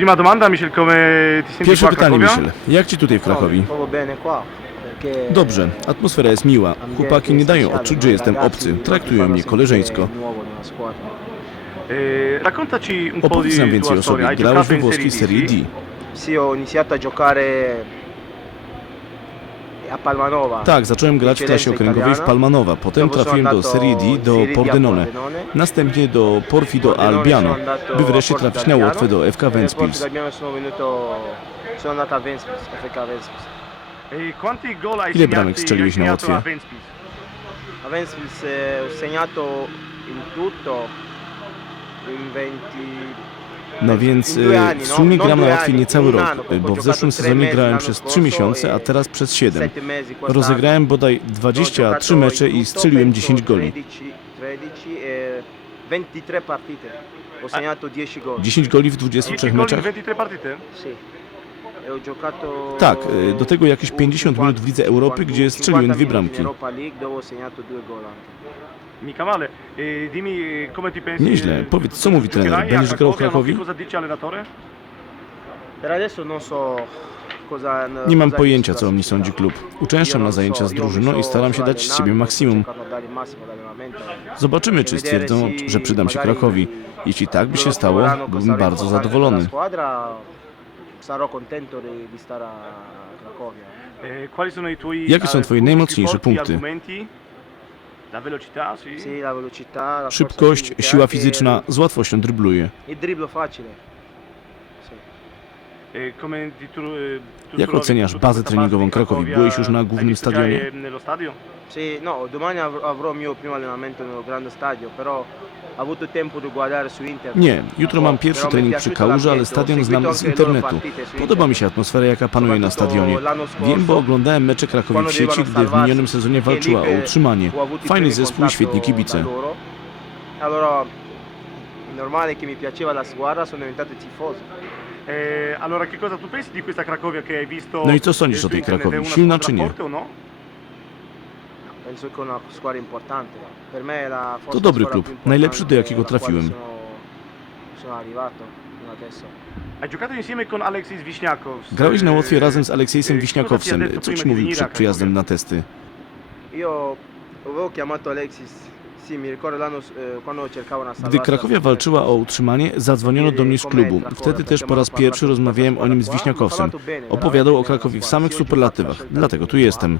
Prima domanda, Michel, come ti senti Pierwsze qua a pytanie, Cracovia? Michel. Jak Ci tutaj w Krakowie? Perché Dobrze, atmosfera jest miła. Chłopaki nie dają odczuć, że jestem obcy. Traktują mnie koleżeńsko. Eh, raccontaci un po' Opowiedz nam więcej o storia. sobie. Hai Grałeś giocato we in włoskiej Serie D, Serie? D. Sì, ho iniziato a giocare. Tak, zacząłem grać w klasie okręgowej w Palmanowa. Potem trafiłem do Serie D, do Pordenone. Następnie do Porfido Albiano, by wreszcie trafić na. Łotwę do FK E Ventspils. Hai Ile bramek strzeliłeś na Łotwie? a Ventspils? Eh, ho segnato in tutto in 20 No więc e, w no? sumie Non gram na Łotwie niecały rok, e, bo w zeszłym sezonie grałem przez 3 scorso miesiące, e a teraz przez 7. sette mesi quest'anno. Rozegrałem bodaj Ho 23 giocato mecze i tutto, strzeliłem penso 10 goli. 13, 13 e 23 partite. Ho segnato 10 gol. 10 goli w 23 10 gol in meczach? 23 partite? Sì. E ho giocato Tak, e, do tego jakieś 50 minut w Lidze Europy, gdzie strzeliłem dwie 50 bramki. E ti pensi... Nieźle. eh, Powiedz, co mówi trener? Będziesz grał w Cracovia, no? Krakowie? Che cosa dice allenatore? Per adesso non so cosa Nie mam pojęcia, co o mnie sądzi klub. Uczęszczam na zajęcia z drużyną i staram się dać z siebie maksimum. Zobaczymy, czy stwierdzą, że przydam się Krakowi. Jeśli tak by się stało, byłbym bardzo zadowolony. Tuoi Jakie są twoje najmocniejsze punkty? Szybkość, siła fizyczna, z łatwością drybluję. Il dribblo facile. Sì. E come ti tro- eh, tu Jak oceniasz bazę treningową Krakowi? Byłeś już na głównym stadionie? Sì, no, domani av- avrò il mio primo allenamento grande stadio, però ho avuto tempo di guardare su internet. Nie, jutro mam pierwszy trening przy Kałuży, ale stadion znam z internetu. Podoba mi się atmosfera, jaka panuje na stadionie. Wiem, bo oglądałem mecze Krakowi w sieci, gdy w minionym sezonie walczyła o utrzymanie. Fajny zespół świetni kibice. Allora, normale che mi piaceva la squadra, sono diventato tifoso. Eh, allora, che cosa tu pensi di questa Cracovia che hai visto? No i co sądzisz o tej? Krakowi? Silna czy nie? forte o? Penso che è una squadra importante. Per me è la forse To dobry klub, najlepszy, do jakiego trafiłem. Sono, sono arrivato fino adesso. Hai giocato insieme con Alexis Wisniakow. Grałeś na Łotwie razem z eh, cosa ti ha Wiśniakowcem. detto Co ci mówił przed przyjazdem na testy? Io avevo chiamato Alexis, eh, Gdy. Krakowia walczyła o utrzymanie, zadzwoniono do mnie z klubu. Wtedy też po raz pierwszy rozmawiałem o nim z Wiśniakowcem. Opowiadał o Krakowie w samych superlatywach, dlatego tu jestem.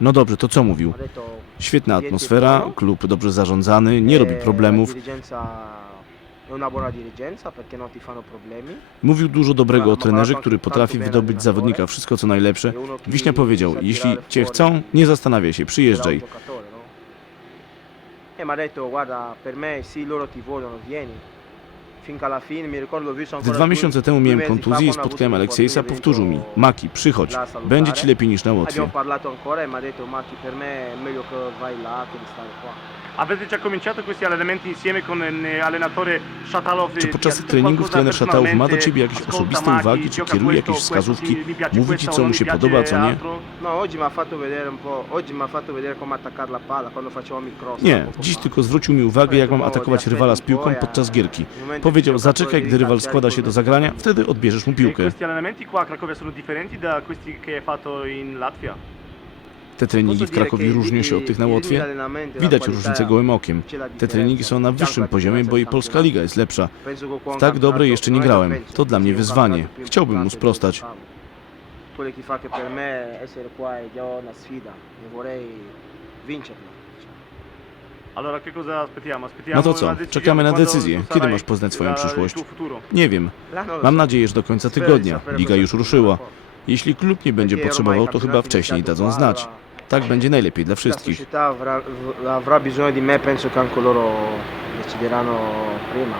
No dobrze, to co mówił? Świetna atmosfera, klub dobrze zarządzany, nie robi eh, problemów. Problemi. Mówił dużo dobrego o trenerze, który potrafi wydobyć z zawodnika wszystko co najlepsze. Che Wiśnia powiedział, jeśli cię chcą, nie zastanawiaj się, przyjeżdżaj. E mi ha detto, guarda, per me sì, loro ti vogliono, vieni. Finché alla fine mi ricordo ho visto Gdy ancora dwa miesiące temu miałem kontuzję i spotkałem Aleksiejsa, powtórzył mi, Maki, przychodź, będzie ci lepiej niż na Abbiamo Łotwie. parlato ancora e mi ha detto, Maki, per me è meglio che vai là che di stare qua. Avete già cominciato questi allenamenti insieme con eh, allenatore Shatalov? Czy podczas tych treningów trener Szatałow ma do ciebie jakieś osobiste uwagi, czy kieruje jakieś wskazówki, mówi ci co mu się podoba, co nie? No, oggi mi ha fatto vedere un po', oggi mi ha fatto vedere come attaccare la palla quando facevamo il cross. Nie, dziś tylko zwrócił mi uwagę, jak mam atakować rywala z piłką podczas gierki. Powiedział, zaczekaj, gdy rywal składa się do zagrania, wtedy odbierzesz mu E piłkę. questi allenamenti qua a Cracovia sono differenti da questi che hai fatto in Latvia? Te treningi w Krakowie różnią się od tych na Łotwie? Widać różnicę gołym okiem. Te treningi są na wyższym poziomie, bo i polska liga jest lepsza. W tak dobrej jeszcze nie grałem. To dla mnie wyzwanie. Chciałbym mu sprostać. No to co? Czekamy na decyzję. Kiedy masz poznać swoją przyszłość? Nie wiem. Mam nadzieję, że do końca tygodnia. Liga już ruszyła. Jeśli klub nie będzie potrzebował, to chyba wcześniej dadzą znać. Tak będzie najlepiej dla La wszystkich. avrà bisogno di me, penso che anche loro decideranno prima,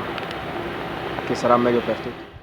che sarà meglio per tutti.